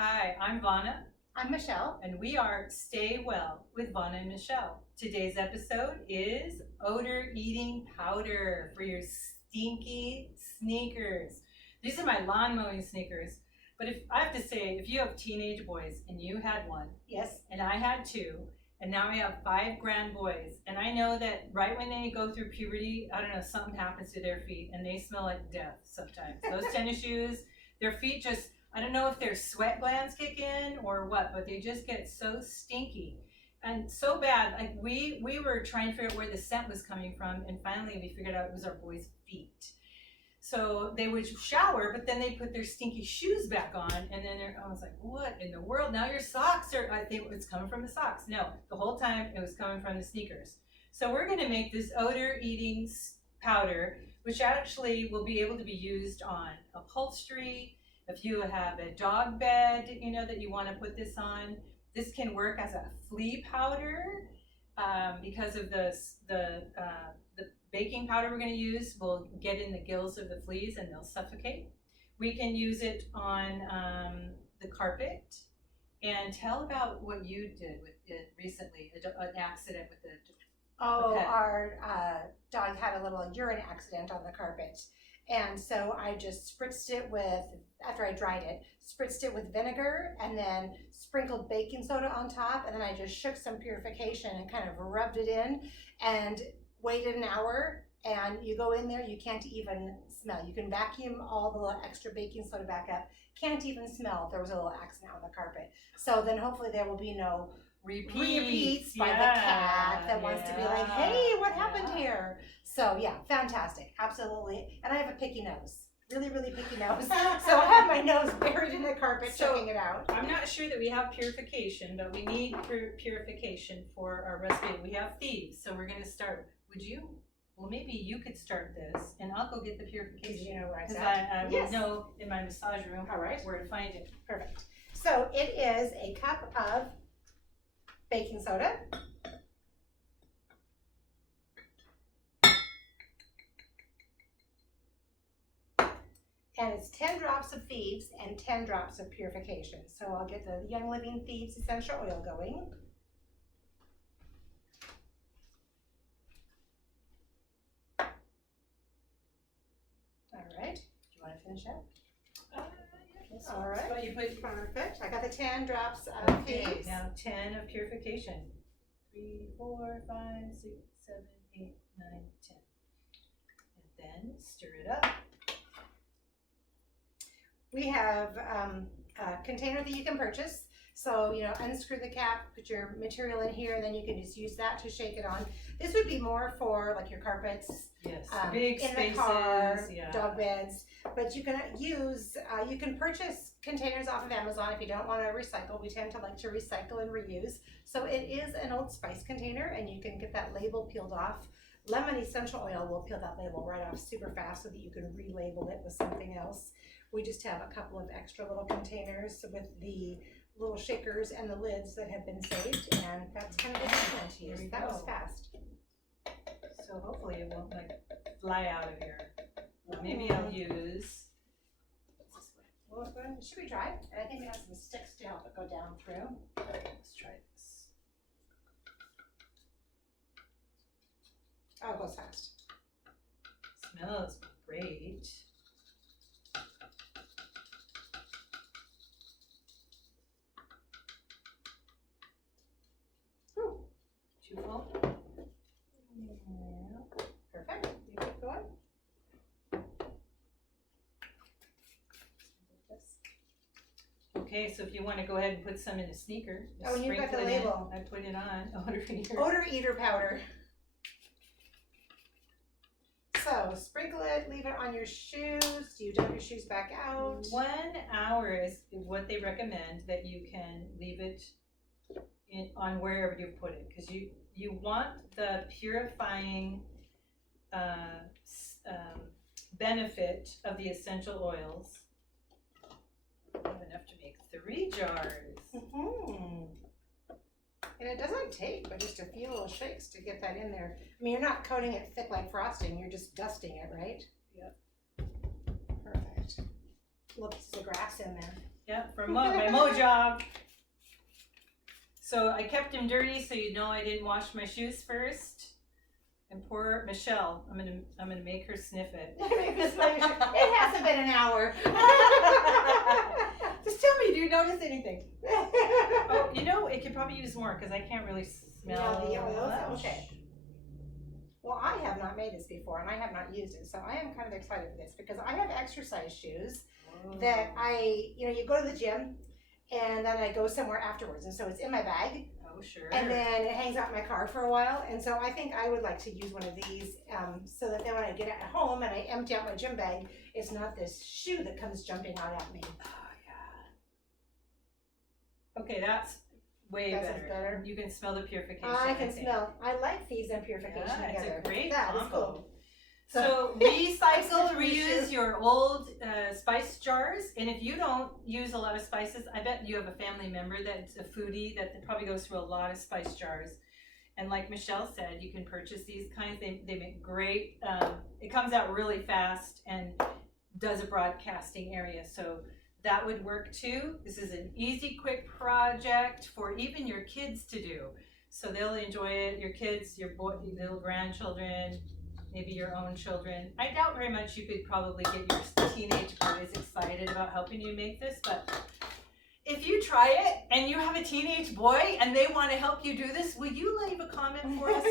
Hi, I'm Vonna, I'm Michelle. and we are Stay Well with Vonna and Michelle. Today's episode is odor eating powder for your stinky sneakers. These are my lawn mowing sneakers. But if I have to say, if you have teenage boys and you had one, Yes. and I had two, and now I have 5 grand boys, and I know that right when they go through puberty, I don't know, something happens to their feet and they smell like death sometimes. Those tennis shoes, their feet just, I don't know if their sweat glands kick in or what, but they just get so stinky and so bad. Like we were trying to figure out where the scent was coming from, and finally we figured out it was our boys' feet. So they would shower, but then they put their stinky shoes back on, and then I was like, "What in the world? Now your socks are." I think it's coming from the socks. No, the whole time it was coming from the sneakers. So we're going to make this odor-eating powder, which actually will be able to be used on upholstery. If you have a dog bed, that you want to put this on, this can work as a flea powder because of the baking powder we're going to use will get in the gills of the fleas and they'll suffocate. We can use it on the carpet. And tell about what you did with it recently, an accident with the pet. Our dog had a little urine accident on the carpet. And so I just spritzed it after I dried it, spritzed it with vinegar and then sprinkled baking soda on top. And then I just shook some purification and kind of rubbed it in and waited an hour. And you go in there, you can't even smell. You can vacuum all the little extra baking soda back up. Can't even smell if there was a little accident on the carpet. So then hopefully there will be no repeats by the cat that wants to be like, hey, what happened here? So yeah, fantastic, absolutely. And I have a picky nose, really, really picky nose. So I have my nose buried in the carpet, checking it out. I'm not sure that we have purification, but we need purification for our recipe. We have thieves, so we're going to start. Would you? Well, maybe you could start this, and I'll go get the purification. You know where it's at. at. Because I will know in my massage room where to find it. Perfect. So it is a cup of baking soda, and it's 10 drops of Thieves and 10 drops of purification. So I'll get the Young Living Thieves essential oil going. All right, do you want to finish up? Yes. All right. So you put Perfect. I got the 10 drops of Thieves. Now 10 of purification. 3, 4, 5, 6, 7, 8, 9, 10. And then stir it up. We have a container that you can purchase. So, unscrew the cap, put your material in here, and then you can just use that to shake it on. This would be more for like your carpets, yes, big in spaces, the car, dog beds. But you can purchase containers off of Amazon if you don't want to recycle. We tend to like to recycle and reuse. So it is an Old Spice container, and you can get that label peeled off. Lemon essential oil will peel that label right off super fast so that you can relabel it with something else. We just have a couple of extra little containers with the little shakers and the lids that have been saved, and that's kind of the one to use. That was fast. So hopefully it won't fly out of here. Maybe I'll use. Well, should we try? I think we have some sticks to help it go down through. Let's try this. Oh, it goes fast. Smells great. Too full? Yeah. Perfect. You keep going. Okay, so if you want to go ahead and put some in a sneaker. Oh, and you've got the label. I put it on. Odor eater powder. So sprinkle it, leave it on your shoes. Do you dump your shoes back out? 1 hour is what they recommend that you can leave it on wherever you put it, because you want the purifying benefit of the essential oils. I have enough to make 3 jars. And it doesn't take but just a few little shakes to get that in there. I mean, you're not coating it thick like frosting, you're just dusting it, right? Yep. Perfect. Little pieces of grass in there. Yep, from my Mo job. So I kept him dirty, so you know I didn't wash my shoes first. And poor Michelle, I'm gonna make her sniff it. It hasn't been an hour. Just tell me, do you notice anything? Oh, you know, it could probably use more because I can't really smell the oils. much. Okay. Well, I have not made this before, and I have not used it, so I am kind of excited for this because I have exercise shoes that you go to the gym, and then I go somewhere afterwards, and so it's in my bag. Oh, sure. And then it hangs out in my car for a while, and so I think I would like to use one of these so that then when I get at home and I empty out my gym bag, it's not this shoe that comes jumping out at me. Oh, yeah. Okay, that's way That better. sounds better. You can smell the purification. I can think. smell. I like these and purification Yeah, together. it's a great That is combo. cool. So recycle, reuse your old spice jars, and if you don't use a lot of spices, I bet you have a family member that's a foodie that probably goes through a lot of spice jars. And like Michelle said, you can purchase these kinds. They make great. It comes out really fast and does a broadcasting area, so that would work too. This is an easy, quick project for even your kids to do, so they'll enjoy it. Your kids, your little grandchildren. Maybe your own children. I doubt very much you could probably get your teenage boys excited about helping you make this, but if you try it and you have a teenage boy and they want to help you do this, will you leave a comment for us?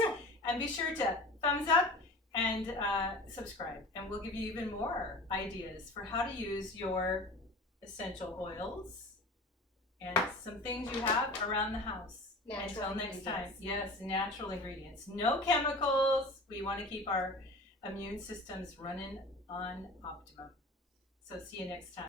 And be sure to thumbs up and subscribe, and we'll give you even more ideas for how to use your essential oils and some things you have around the house. Natural Until next time. ingredients. Yes, natural ingredients. No chemicals. We want to keep our immune systems running on optimum. So see you next time.